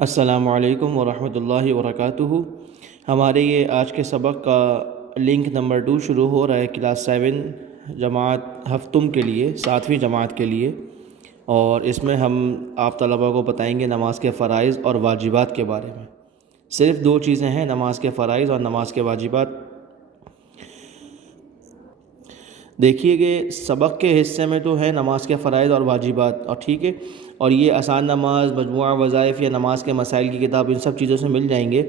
السلام علیکم ورحمۃ اللہ وبرکاتہ۔ ہمارے یہ آج کے سبق کا لنک نمبر 2 شروع ہو رہا ہے کلاس 7 جماعت ہفتم کے لیے، 7ویں جماعت کے لیے، اور اس میں ہم آپ طلباء کو بتائیں گے نماز کے فرائض اور واجبات کے بارے میں۔ صرف 2 چیزیں ہیں، نماز کے فرائض اور نماز کے واجبات۔ دیکھیے کہ سبق کے حصے میں تو ہے نماز کے فرائض اور واجبات، اور ٹھیک ہے، اور یہ آسان نماز، مجموعہ وظائف یا نماز کے مسائل کی کتاب ان سب چیزوں سے مل جائیں گے،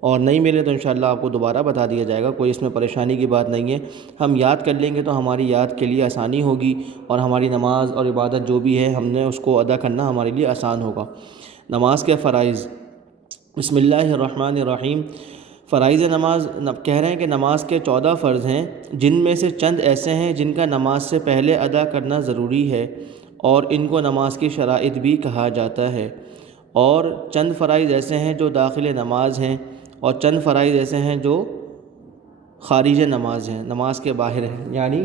اور نہیں ملے تو انشاءاللہ آپ کو دوبارہ بتا دیا جائے گا، کوئی اس میں پریشانی کی بات نہیں ہے۔ ہم یاد کر لیں گے تو ہماری یاد کے لیے آسانی ہوگی، اور ہماری نماز اور عبادت جو بھی ہے ہم نے اس کو ادا کرنا ہمارے لیے آسان ہوگا۔ نماز کے فرائض، بسم اللہ الرحمن الرحیم۔ فرائض نماز کہہ رہے ہیں کہ نماز کے 14 فرض ہیں، جن میں سے چند ایسے ہیں جن کا نماز سے پہلے ادا کرنا ضروری ہے، اور ان کو نماز کی شرائط بھی کہا جاتا ہے، اور چند فرائض ایسے ہیں جو داخل نماز ہیں، اور چند فرائض ایسے ہیں جو خارج نماز ہیں، نماز کے باہر ہیں۔ یعنی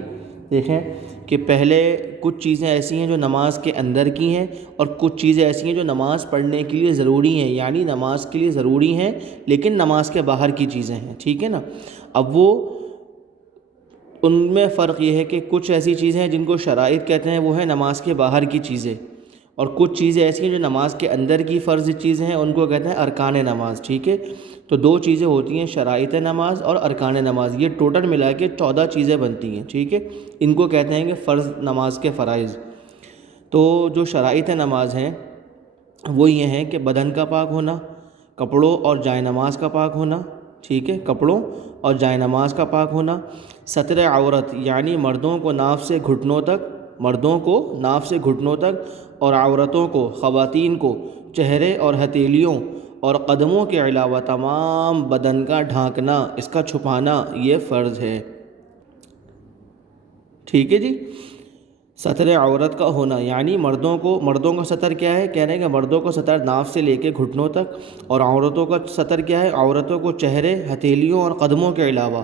دیکھیں کہ پہلے کچھ چیزیں ایسی ہیں جو نماز کے اندر کی ہیں، اور کچھ چیزیں ایسی ہیں جو نماز پڑھنے کے لیے ضروری ہیں، یعنی نماز کے لیے ضروری ہیں لیکن نماز کے باہر کی چیزیں ہیں، ٹھیک ہے نا۔ اب وہ ان میں فرق یہ ہے کہ کچھ ایسی چیزیں ہیں جن کو شرائط کہتے ہیں، وہ ہیں نماز کے باہر کی چیزیں، اور کچھ چیزیں ایسی ہیں جو نماز کے اندر کی فرض چیزیں ہیں، ان کو کہتے ہیں ارکان نماز، ٹھیک ہے۔ تو 2 چیزیں ہوتی ہیں، شرائط نماز اور ارکان نماز، یہ ٹوٹل ملا کے 14 چیزیں بنتی ہیں، ٹھیک ہے۔ ان کو کہتے ہیں کہ فرض نماز کے فرائض۔ تو جو شرائط نماز ہیں وہ یہ ہیں کہ بدن کا پاک ہونا، کپڑوں اور جائے نماز کا پاک ہونا، ٹھیک ہے، کپڑوں اور جائے نماز کا پاک ہونا، ستر عورت یعنی مردوں کو ناف سے گھٹنوں تک، اور عورتوں کو، خواتین کو چہرے اور ہتھیلیوں اور قدموں کے علاوہ تمام بدن کا ڈھانکنا، اس کا چھپانا، یہ فرض ہے، ٹھیک ہے جی۔ ستر عورت کا ہونا یعنی مردوں کا ستر کیا ہے؟ کہہ رہے ہیں کہ مردوں کا ستر ناف سے لے کے گھٹنوں تک، اور عورتوں کا ستر کیا ہے؟ عورتوں کو چہرے، ہتھیلیوں اور قدموں کے علاوہ،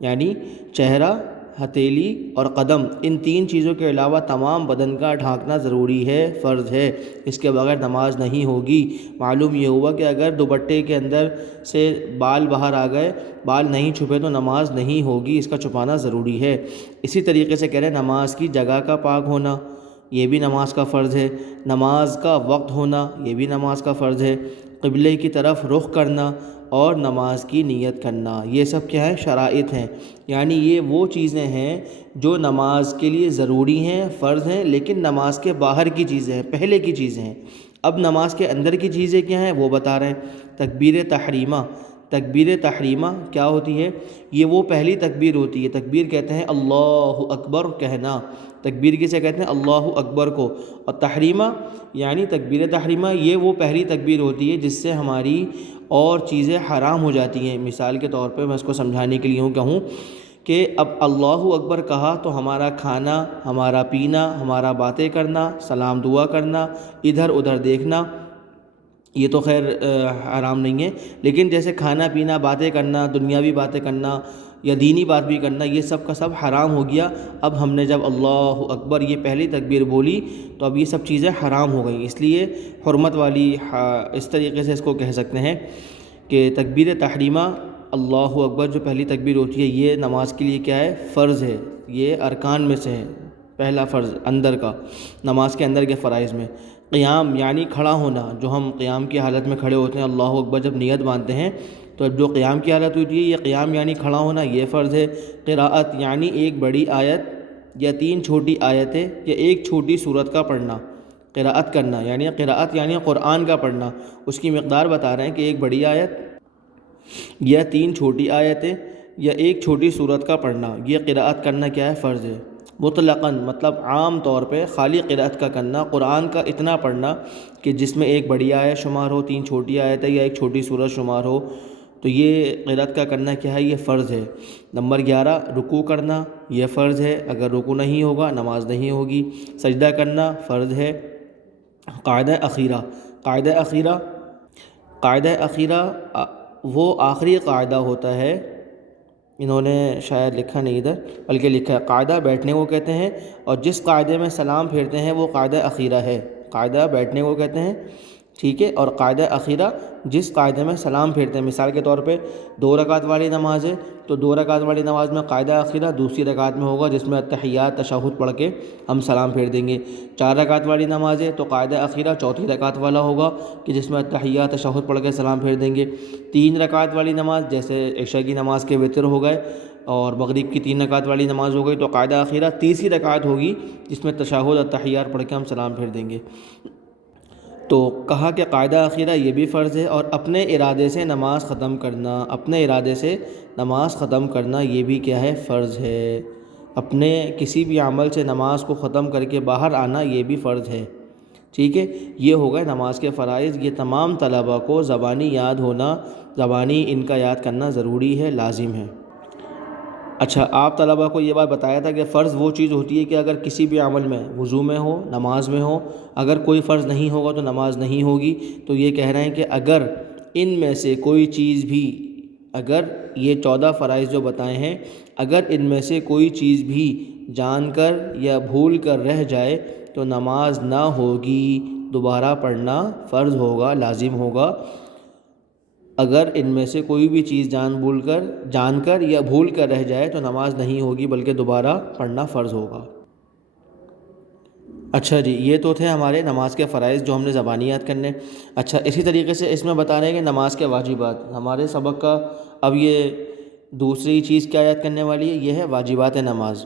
یعنی چہرہ، ہتھیلی اور قدم، ان 3 چیزوں کے علاوہ تمام بدن کا ڈھانکنا ضروری ہے، فرض ہے، اس کے بغیر نماز نہیں ہوگی۔ معلوم یہ ہوا کہ اگر دوپٹے کے اندر سے بال باہر آ گئے، بال نہیں چھپے تو نماز نہیں ہوگی، اس کا چھپانا ضروری ہے۔ اسی طریقے سے کہہ رہے ہیں نماز کی جگہ کا پاک ہونا، یہ بھی نماز کا فرض ہے۔ نماز کا وقت ہونا، یہ بھی نماز کا فرض ہے۔ قبلے کی طرف رخ کرنا اور نماز کی نیت کرنا، یہ سب کیا ہے؟ شرائط ہیں، یعنی یہ وہ چیزیں ہیں جو نماز کے لیے ضروری ہیں، فرض ہیں، لیکن نماز کے باہر کی چیزیں ہیں، پہلے کی چیزیں ہیں۔ اب نماز کے اندر کی چیزیں کیا ہیں وہ بتا رہے ہیں۔ تکبیر تحریمہ کیا ہوتی ہے؟ یہ وہ پہلی تکبیر ہوتی ہے، تکبیر کہتے ہیں اللہ اکبر کہنا، تکبیر کسے کہتے ہیں؟ اللہ اکبر کو۔ اور تحریمہ یعنی تکبیر تحریمہ، یہ وہ پہلی تکبیر ہوتی ہے جس سے ہماری اور چیزیں حرام ہو جاتی ہیں۔ مثال کے طور پہ میں اس کو سمجھانے کے لیے کہوں کہ اب اللہ اکبر کہا تو ہمارا کھانا، ہمارا پینا، ہمارا باتیں کرنا، سلام دعا کرنا، ادھر ادھر دیکھنا، یہ تو خیر حرام نہیں ہے، لیکن جیسے کھانا پینا، باتیں کرنا، دنیاوی باتیں کرنا یا دینی بات بھی کرنا، یہ سب کا سب حرام ہو گیا۔ اب ہم نے جب اللہ اکبر یہ پہلی تکبیر بولی تو اب یہ سب چیزیں حرام ہو گئیں، اس لیے حرمت والی، اس طریقے سے اس کو کہہ سکتے ہیں کہ تکبیر تحریمہ، اللہ اکبر جو پہلی تکبیر ہوتی ہے، یہ نماز کے لیے کیا ہے؟ فرض ہے، یہ ارکان میں سے ہے، پہلا فرض اندر کا، نماز کے اندر کے فرائض میں۔ قیام یعنی کھڑا ہونا، جو ہم قیام کی حالت میں کھڑے ہوتے ہیں، اللہ اکبر جب نیت باندھتے ہیں تو اب جو قیام کی حالت ہوتی ہے، یہ قیام یعنی کھڑا ہونا، یہ فرض ہے۔ قراءت یعنی ایک بڑی آیت یا 3 چھوٹی آیتیں یا ایک چھوٹی سورت کا پڑھنا، قراءت کرنا، یعنی قراءت یعنی قرآن کا پڑھنا، اس کی مقدار بتا رہے ہیں کہ ایک بڑی آیت یا 3 چھوٹی آیتیں یا ایک چھوٹی سورت کا پڑھنا، یہ قراءت کرنا کیا ہے؟ فرض ہے۔ مطلقاً مطلب عام طور پہ خالی قراءت کا کرنا، قرآن کا اتنا پڑھنا کہ جس میں ایک بڑی آیت شمار ہو، 3 چھوٹی آیتیں یا ایک چھوٹی سورت شمار ہو، تو یہ قراءت کا کرنا کیا ہے؟ یہ فرض ہے۔ نمبر 11 رکوع کرنا، یہ فرض ہے، اگر رکوع نہیں ہوگا نماز نہیں ہوگی۔ سجدہ کرنا فرض ہے۔ قاعدہ اخیرہ وہ آخری قاعدہ ہوتا ہے، انہوں نے شاید لکھا نہیں ادھر بلکہ لکھا ہے قاعدہ بیٹھنے کو کہتے ہیں، اور جس قاعدے میں سلام پھیرتے ہیں وہ قاعدہ اخیرہ ہے۔ قاعدہ بیٹھنے کو کہتے ہیں، ٹھیک ہے. اور قاعدہ اخیرہ جس قاعدے میں سلام پھیرتے ہیں، مثال کے طور پہ 2 رکعت والی نماز ہے تو 2 رکعت والی نماز میں قاعدہ اخیرہ دوسری رکعت میں ہوگا جس میں التحیات تشہد پڑھ کے ہم سلام پھیر دیں گے. 4 رکعت والی نماز ہے تو قاعدہ اخیرہ چوتھی رکعت والا ہوگا کہ جس میں التحیات تشہد پڑھ کے سلام پھیر دیں گے. 3 رکعت والی نماز جیسے عشاء کی نماز کے وتر ہو گئے اور مغرب کی 3 رکعت والی نماز ہو گئی تو قاعدہ اخیرہ تیسری رکعت ہوگی جس میں تشہد التحیات پڑھ کے ہم سلام پھیر دیں گے. تو کہا کہ قاعدہ اخیرہ یہ بھی فرض ہے، اور اپنے ارادے سے نماز ختم کرنا، اپنے ارادے سے نماز ختم کرنا یہ بھی کیا ہے؟ فرض ہے. اپنے کسی بھی عمل سے نماز کو ختم کر کے باہر آنا یہ بھی فرض ہے. ٹھیک ہے. یہ ہو گئے نماز کے فرائض. یہ تمام طلباء کو زبانی یاد ہونا، زبانی ان کا یاد کرنا ضروری ہے، لازم ہے. اچھا، آپ طلباء کو یہ بات بتایا تھا کہ فرض وہ چیز ہوتی ہے کہ اگر کسی بھی عمل میں، وضو میں ہو، نماز میں ہو، اگر کوئی فرض نہیں ہوگا تو نماز نہیں ہوگی. تو یہ کہہ رہے ہیں کہ اگر ان میں سے کوئی چیز بھی، اگر یہ 14 فرائض جو بتائے ہیں، اگر ان میں سے کوئی چیز بھی جان کر یا بھول کر رہ جائے تو نماز نہ ہوگی، دوبارہ پڑھنا فرض ہوگا، لازم ہوگا. اگر ان میں سے کوئی بھی چیز جان کر یا بھول کر رہ جائے تو نماز نہیں ہوگی بلکہ دوبارہ پڑھنا فرض ہوگا. اچھا جی، یہ تو تھے ہمارے نماز کے فرائض جو ہم نے زبانی یاد کرنے. اچھا، اسی طریقے سے اس میں بتا رہے ہیں کہ نماز کے واجبات. ہمارے سبق کا اب یہ دوسری چیز کیا یاد کرنے والی ہے؟ یہ ہے واجبات نماز.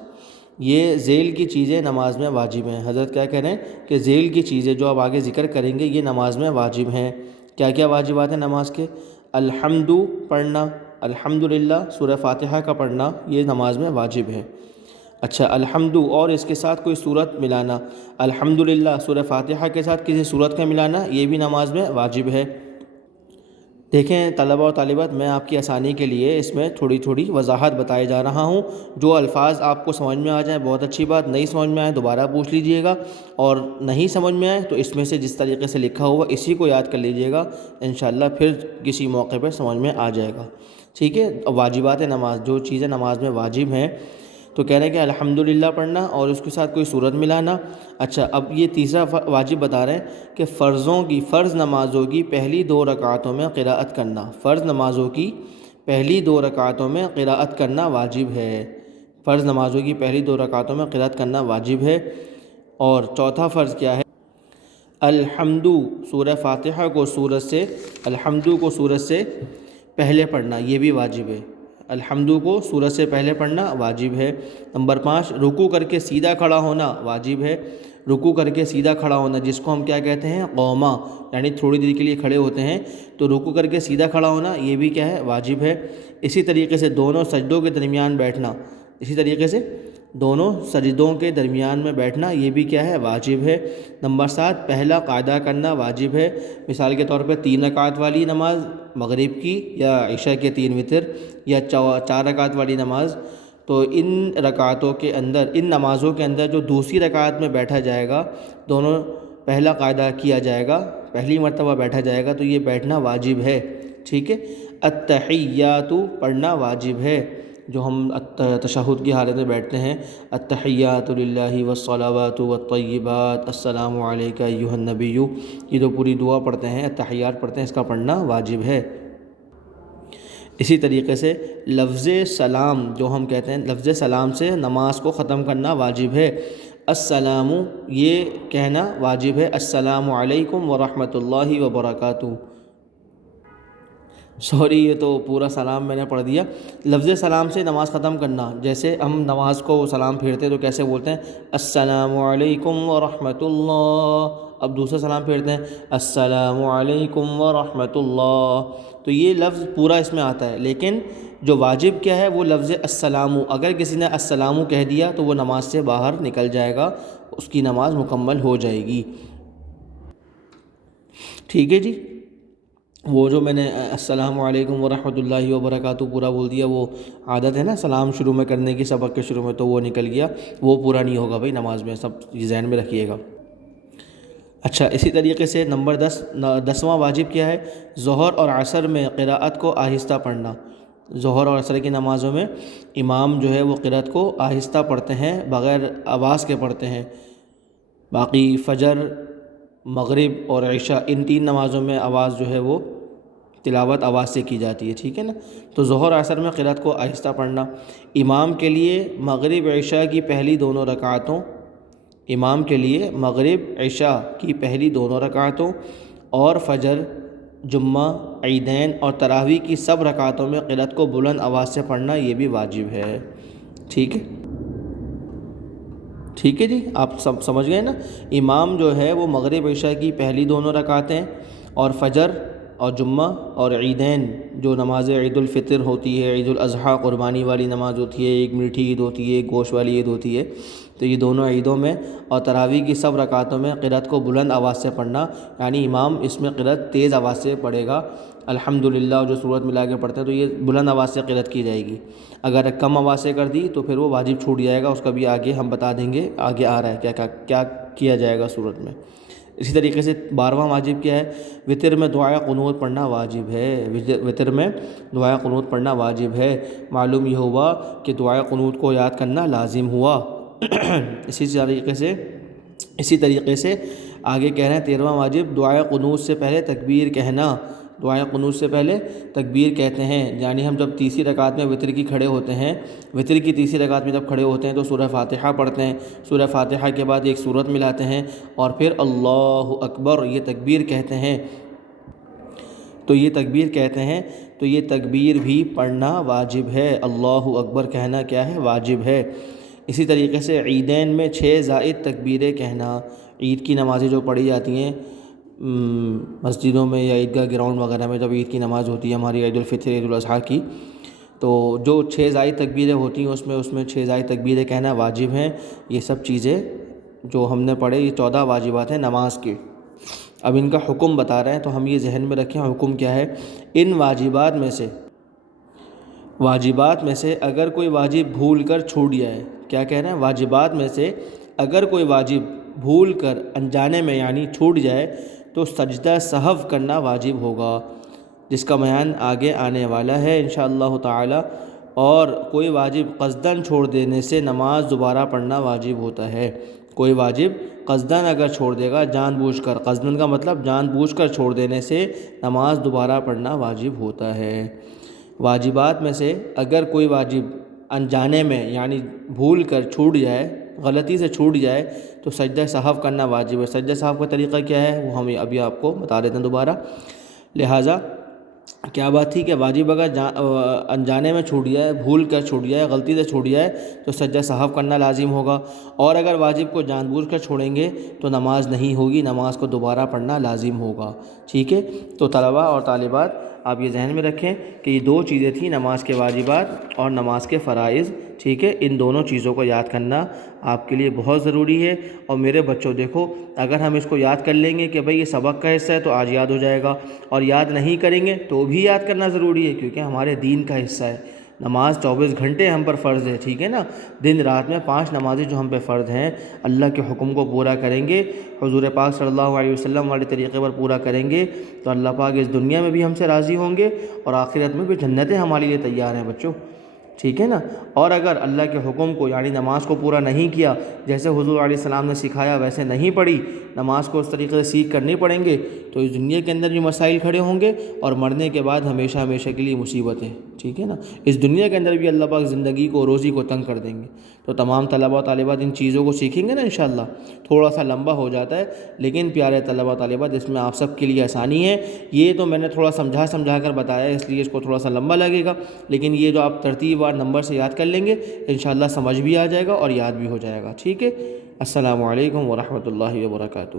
یہ ذیل کی چیزیں نماز میں واجب ہیں. حضرت کیا کہہ رہے ہیں کہ ذیل کی چیزیں جو اب آگے ذکر کریں گے یہ نماز میں واجب ہیں. کیا کیا واجبات ہیں نماز کے؟ الحمد پڑھنا، الحمدللہ سورہ فاتحہ کا پڑھنا یہ نماز میں واجب ہے. اچھا، الحمد اور اس کے ساتھ کوئی صورت ملانا، الحمدللہ سورہ فاتحہ کے ساتھ کسی صورت کا ملانا یہ بھی نماز میں واجب ہے. دیکھیں طلبہ اور طالبات، میں آپ کی آسانی کے لیے اس میں تھوڑی تھوڑی وضاحت بتائے جا رہا ہوں. جو الفاظ آپ کو سمجھ میں آ جائیں بہت اچھی بات، نہیں سمجھ میں آئے دوبارہ پوچھ لیجئے گا، اور نہیں سمجھ میں آئے تو اس میں سے جس طریقے سے لکھا ہوا اسی کو یاد کر لیجئے گا، انشاءاللہ پھر کسی موقع پہ سمجھ میں آ جائے گا. ٹھیک ہے. واجبات نماز، جو چیزیں نماز میں واجب ہیں، تو کہہ رہے ہیں کہ الحمدللہ پڑھنا اور اس کے ساتھ کوئی صورت ملانا. اچھا، اب یہ تیسرا واجب بتا رہے ہیں کہ فرض نمازوں کی پہلی 2 رکعتوں میں قراءت کرنا. فرض نمازوں کی پہلی 2 رکعتوں میں قراءت کرنا واجب ہے. فرض نمازوں کی پہلی 2 رکعتوں میں قراءت کرنا واجب ہے. اور چوتھا فرض کیا ہے؟ الحمد سورہ فاتحہ کو سورت سے پہلے پڑھنا یہ بھی واجب ہے. الحمد کو سورت سے پہلے پڑھنا واجب ہے. نمبر 5، رکوع کر کے سیدھا کھڑا ہونا واجب ہے. رکوع کر کے سیدھا کھڑا ہونا جس کو ہم کیا کہتے ہیں؟ قوما، یعنی تھوڑی دیر کے لیے کھڑے ہوتے ہیں تو رکوع کر کے سیدھا کھڑا ہونا یہ بھی کیا ہے؟ واجب ہے. اسی طریقے سے دونوں سجدوں کے درمیان بیٹھنا، دونوں سجدوں کے درمیان میں بیٹھنا یہ بھی کیا ہے؟ واجب ہے. نمبر 7، پہلا قاعدہ کرنا واجب ہے. مثال کے طور پہ 3 رکعت والی نماز مغرب کی یا عشاء کے 3 وتر یا 4 رکعت والی نماز، تو ان نمازوں کے اندر جو دوسری رکعت میں بیٹھا جائے گا، دونوں پہلا قاعدہ کیا جائے گا، پہلی مرتبہ بیٹھا جائے گا تو یہ بیٹھنا واجب ہے. ٹھیک ہے. التحیات پڑھنا واجب ہے، جو ہم تشہد کی حالت میں بیٹھتے ہیں، التحیات للہ والصلوات والطیبات السلام علیک ایھا النبی، یہ تو پوری دعا پڑھتے ہیں، التحیات پڑھتے ہیں، اس کا پڑھنا واجب ہے. اسی طریقے سے لفظ سلام جو ہم کہتے ہیں، لفظ سلام سے نماز کو ختم کرنا واجب ہے. السلام یہ کہنا واجب ہے، السلام علیکم ورحمۃ اللہ وبرکاتہ. سوری، یہ تو پورا سلام میں نے پڑھ دیا. لفظ سلام سے نماز ختم کرنا، جیسے ہم نماز کو سلام پھیرتے ہیں تو کیسے بولتے ہیں؟ السلام علیکم ورحمۃ اللہ. اب دوسرا سلام پھیرتے ہیں السلام علیکم ورحمۃ اللہ. تو یہ لفظ پورا اس میں آتا ہے، لیکن جو واجب کیا ہے وہ لفظ السلام. اگر کسی نے السلام کہہ دیا تو وہ نماز سے باہر نکل جائے گا، اس کی نماز مکمل ہو جائے گی. ٹھیک ہے جی. وہ جو میں نے السلام علیکم ورحمۃ اللہ وبرکاتہ پورا بول دیا، وہ عادت ہے نا سلام شروع میں کرنے کی، سبق کے شروع میں، تو وہ نکل گیا، وہ پورا نہیں ہوگا بھائی نماز میں، سب ذہن میں رکھیے گا. اچھا، اسی طریقے سے نمبر 10واں واجب کیا ہے؟ ظہر اور عصر میں قراءت کو آہستہ پڑھنا. ظہر اور عصر کی نمازوں میں امام جو ہے وہ قراءت کو آہستہ پڑھتے ہیں، بغیر آواز کے پڑھتے ہیں. باقی فجر مغرب اور عشاء ان 3 نمازوں میں آواز جو ہے وہ تلاوت آواز سے کی جاتی ہے، ٹھیک ہے نا۔ تو ظہر عصر میں قرأت کو آہستہ پڑھنا۔ امام کے لیے مغرب عشاء کی پہلی دونوں رکعتوں امام کے لیے مغرب عشاء کی پہلی دونوں رکعتوں اور فجر، جمعہ، عیدین اور تراویح کی سب رکعتوں میں قرأت کو بلند آواز سے پڑھنا یہ بھی واجب ہے، ٹھیک ہے جی، آپ سب سمجھ گئے نا۔ امام جو ہے وہ مغرب عشاء کی پہلی دونوں رکعتیں اور فجر اور جمعہ اور عیدین جو نماز عید الفطر ہوتی ہے، عید الاضحیٰ قربانی والی نماز ہوتی ہے، ایک میٹھی عید ہوتی ہے، ایک گوشت والی عید ہوتی ہے، تو یہ دونوں عیدوں میں اور تراویح کی سب رکعتوں میں قرأت کو بلند آواز سے پڑھنا، یعنی امام اس میں قرأت تیز آواز سے پڑھے گا، الحمدللہ جو سورت ملا کے پڑھتے ہیں تو یہ بلند آواز سے قرأت کی جائے گی۔ اگر کم آواز سے کر دی تو پھر وہ واجب چھوٹ جائے گا، اس کا بھی آگے ہم بتا دیں گے، آگے آ رہا ہے کیا کیا جائے گا صورت میں۔ اسی طریقے سے 12واں واجب کیا ہے؟ وطر میں دعائے قنوت پڑھنا واجب ہے، وطر میں دعائے قنوت پڑھنا واجب ہے۔ معلوم یہ ہوا کہ دعائے قنوت کو یاد کرنا لازم ہوا۔ اسی طریقے سے آگے کہہ رہے ہیں 13واں واجب دعائے قنوت سے پہلے تکبیر کہنا۔ دعائے قنوت سے پہلے تکبیر کہتے ہیں، یعنی ہم جب تیسری رکعت میں وطر کی کھڑے ہوتے ہیں، وطر کی تیسری رکعت میں جب کھڑے ہوتے ہیں تو سورہ فاتحہ پڑھتے ہیں، سورہ فاتحہ کے بعد ایک سورت ملاتے ہیں اور پھر اللہ اکبر یہ تکبیر کہتے ہیں، تو یہ تکبیر بھی پڑھنا واجب ہے، اللہ اکبر کہنا کیا ہے؟ واجب ہے۔ اسی طریقے سے عیدین میں 6 زائد تکبیریں کہنا، عید کی نمازیں جو پڑھی جاتی ہیں مسجدوں میں یا عیدگاہ گراؤنڈ وغیرہ میں، جب عید کی نماز ہوتی ہے ہماری عید الفطر عید الاضحیٰ کی، تو جو 6 زائد تکبیریں ہوتی ہیں اس میں 6 زائد تکبیریں کہنا واجب ہیں۔ یہ سب چیزیں جو ہم نے پڑھے یہ 14 واجبات ہیں نماز کے۔ اب ان کا حکم بتا رہے ہیں تو ہم یہ ذہن میں رکھیں، حکم کیا ہے؟ ان واجبات میں سے اگر کوئی واجب بھول کر چھوٹ جائے، کیا کہہ رہے ہیں؟ واجبات میں سے اگر کوئی واجب بھول کر انجانے میں یعنی چھوٹ جائے تو سجدہ سہو کرنا واجب ہوگا، جس کا بیان آگے آنے والا ہے انشاءاللہ تعالی۔ اور کوئی واجب قصداً چھوڑ دینے سے نماز دوبارہ پڑھنا واجب ہوتا ہے۔ کوئی واجب قصداً اگر چھوڑ دے گا، جان بوجھ کر، قصداً کا مطلب جان بوجھ کر چھوڑ دینے سے نماز دوبارہ پڑھنا واجب ہوتا ہے۔ واجبات میں سے اگر کوئی واجب انجانے میں یعنی بھول کر چھوٹ جائے، غلطی سے چھوٹ جائے تو سجدہ سہو کرنا واجب ہے۔ سجدہ سہو کا طریقہ کیا ہے وہ ہم ابھی آپ کو بتا دیتے ہیں دوبارہ۔ لہٰذا کیا بات تھی کہ واجب اگر انجانے میں چھوٹ جائے، بھول کر چھوٹ جائے، غلطی سے چھوٹ جائے تو سجدہ سہو کرنا لازم ہوگا، اور اگر واجب کو جان بوجھ کر چھوڑیں گے تو نماز نہیں ہوگی، نماز کو دوبارہ پڑھنا لازم ہوگا، ٹھیک ہے۔ تو طلباء اور طالبات آپ یہ ذہن میں رکھیں کہ یہ 2 چیزیں تھیں، نماز کے واجبات اور نماز کے فرائض، ٹھیک ہے۔ ان دونوں چیزوں کو یاد کرنا آپ کے لیے بہت ضروری ہے۔ اور میرے بچوں دیکھو، اگر ہم اس کو یاد کر لیں گے کہ بھئی یہ سبق کا حصہ ہے تو آج یاد ہو جائے گا، اور یاد نہیں کریں گے تو بھی یاد کرنا ضروری ہے کیونکہ ہمارے دین کا حصہ ہے۔ نماز 24 گھنٹے ہم پر فرض ہے، ٹھیک ہے نا۔ دن رات میں 5 نمازیں جو ہم پہ فرض ہیں، اللہ کے حکم کو پورا کریں گے، حضور پاک صلی اللہ علیہ وسلم والے طریقے پر پورا کریں گے تو اللہ پاک اس دنیا میں بھی ہم سے راضی ہوں گے اور آخرت میں بھی جنتیں ہمارے لیے تیار ہیں بچوں، ٹھیک ہے نا۔ اور اگر اللہ کے حکم کو یعنی نماز کو پورا نہیں کیا، جیسے حضور علیہ السلام نے سکھایا ویسے نہیں پڑھی، نماز کو اس طریقے سے سیکھ کر نہیں پڑھیں گے تو اس دنیا کے اندر بھی مسائل کھڑے ہوں گے اور مرنے کے بعد ہمیشہ ہمیشہ کے لیے مصیبتیں، ٹھیک ہے نا۔ اس دنیا کے اندر بھی اللہ پاک زندگی کو، روزی کو تنگ کر دیں گے۔ تو تمام طلباء و طالبات ان چیزوں کو سیکھیں گے نا انشاءاللہ۔ تھوڑا سا لمبا ہو جاتا ہے لیکن پیارے طلباء و طالبات اس میں آپ سب کے لیے آسانی ہے۔ یہ تو میں نے تھوڑا سمجھا کر بتایا اس لیے اس کو تھوڑا سا لمبا لگے گا، لیکن یہ جو آپ ترتیب وار نمبر سے یاد کر لیں گے انشاءاللہ سمجھ بھی آ جائے گا اور یاد بھی ہو جائے گا، ٹھیک ہے۔ السلام علیکم ورحمۃ اللہ وبرکاتہ۔